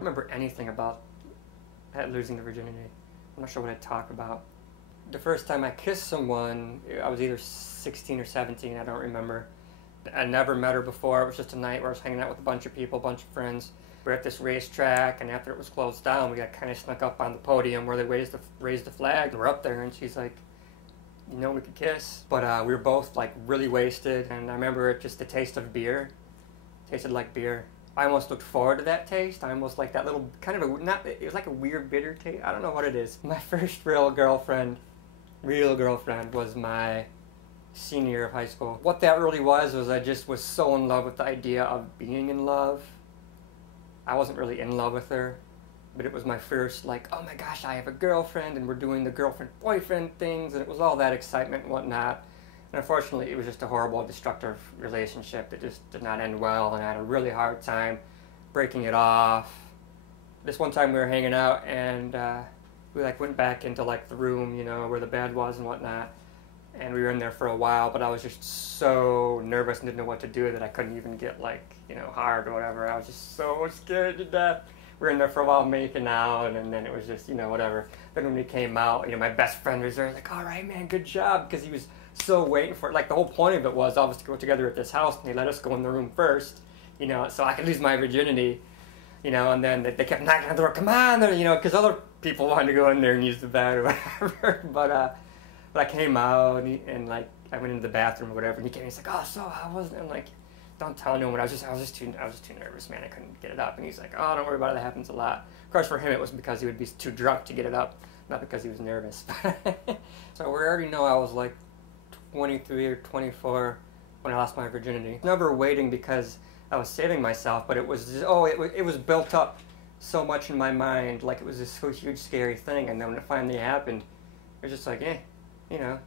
remember anything about losing the virginity. I'm not sure what I'd talk about. The first time I kissed someone, I was either 16 or 17, I don't remember. I never met her before. It was just a night where I was hanging out with a bunch of people, a bunch of friends. We were at this racetrack, and after it was closed down, we got kind of snuck up on the podium where they raised the flag. We're up there, and she's like, you know, we could kiss. But we were both like really wasted, and I remember just the taste of beer. It tasted like beer. I almost looked forward to that taste. I almost like that little, kind of it was like a weird bitter taste. I don't know what it is. My first real girlfriend was my senior year of high school. What that really was I just was so in love with the idea of being in love. I wasn't really in love with her, but it was my first, like, oh my gosh, I have a girlfriend and we're doing the girlfriend-boyfriend things, and it was all that excitement and whatnot. And unfortunately, it was just a horrible, destructive relationship that just did not end well, and I had a really hard time breaking it off. This one time we were hanging out, and we like went back into like the room, you know, where the bed was and whatnot, and we were in there for a while, but I was just so nervous and didn't know what to do that I couldn't even get, like, you know, hard or whatever. I was just so scared to death. We were in there for a while making out, and then it was just, you know, whatever. Then when we came out, you know, my best friend was there, like, all right, man, good job, because he was so waiting for it. Like, the whole point of it was all of us to go together at this house, and they let us go in the room first, you know, so I could lose my virginity, you know, and then they kept knocking on the door, come on, you know, because other people wanted to go in there and use the bed or whatever. But I came out, and like, I went into the bathroom or whatever, and he came, and he's like, oh, so how was it? And I'm like, don't tell anyone. I was just too nervous, man. I couldn't get it up. And he's like, oh, don't worry about it. That happens a lot. Of course, for him, it was because he would be too drunk to get it up, not because he was nervous. So we already know I was like 23 or 24 when I lost my virginity. Never waiting because I was saving myself, but it was just, it was built up so much in my mind, like it was this huge, scary thing. And then when it finally happened, it was just like, you know.